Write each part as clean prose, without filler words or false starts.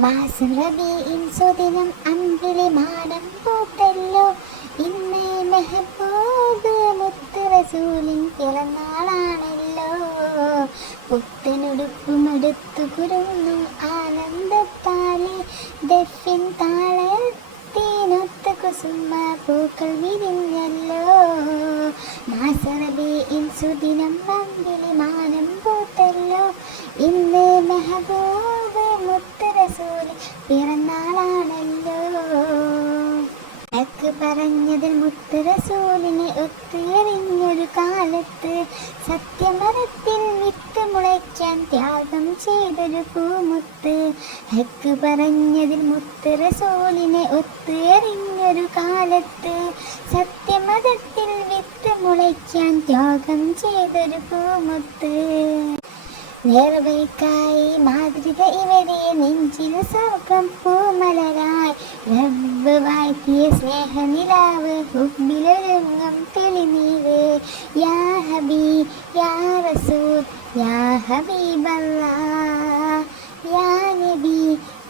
മാസം റബീഇൻ സുദിനം അമ്പിളി മാനം പൂത്തല്ലോ. ഇന്ന് മെഹബൂബ് മുത്ത് റസൂലിൻ പിറന്നാളാണല്ലോ. പുത്തനുടുപ്പുമെടുത്തു കുരുന്നു ആനന്ദത്താലെ ദഫിൻ താളത്തിനൊത്ത കുസുമ പൂക്കൾ വിരിഞ്ഞല്ലോ. മാസം റബീഇൻ സുദിനം അമ്പിളി മാനം പൂത്തല്ലോ. ഇന്ന് മെഹബൂബ് മുത്ത് റസൂലിൻ പിറന്നാളാണല്ലോ. ഹക്ക് പറഞ്ഞതിൽ മുത്ത് റസൂലിനെ ഒത്തുയറിഞ്ഞൊരു കാലത്ത് സത്യമരത്തിൽ വിത്ത് മുളയ്ക്കാൻ ത്യാഗം ചെയ്തൊരു പൂമുത്ത്. ഹക്ക് പറഞ്ഞതിൽ മുത്ത് റസൂലിനെ ഒത്തുയറിഞ്ഞൊരു കാലത്ത് സത്യമതത്തിൽ വിത്ത് മുളയ്ക്കാൻ ത്യാഗം ചെയ്തൊരു പൂമുത്ത്. നേർവഴിക്കായി മാതൃക ഇവരെ നെഞ്ചിൽ സ്വർഗം പൂമലരായി റബ്ബ് വാഴ്ത്തിയ സ്നേഹനിലാവ് ഹുബ്ബിലൊരുങ്ങും തെളിനീര്. യാ ഹബീബ് യാ റസൂൽ യാ ഹബീബല്ലാഹ് യാ നബി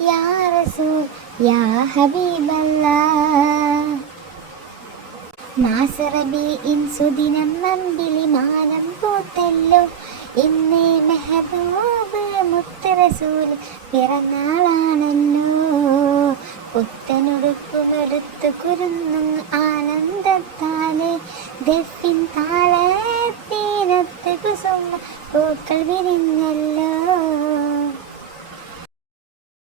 യാ റസൂൽ യാ ഹബീബല്ലാഹ്. മാസം റബീഇൻ സുദിനം അമ്പിളി മാനം പൂത്തല്ലോ. ഇന്ന് മെഹബൂബ് മുത്ത് റസൂൽ പിറന്നാളാണല്ലോ. പുത്തനുടുപ്പുമെടുത്തു കുരുന്നും ആനന്ദത്താലെ ദഫിൻ താളത്തിനൊത്ത് കുസുമ പൂക്കൾ വിരിഞ്ഞല്ലോ.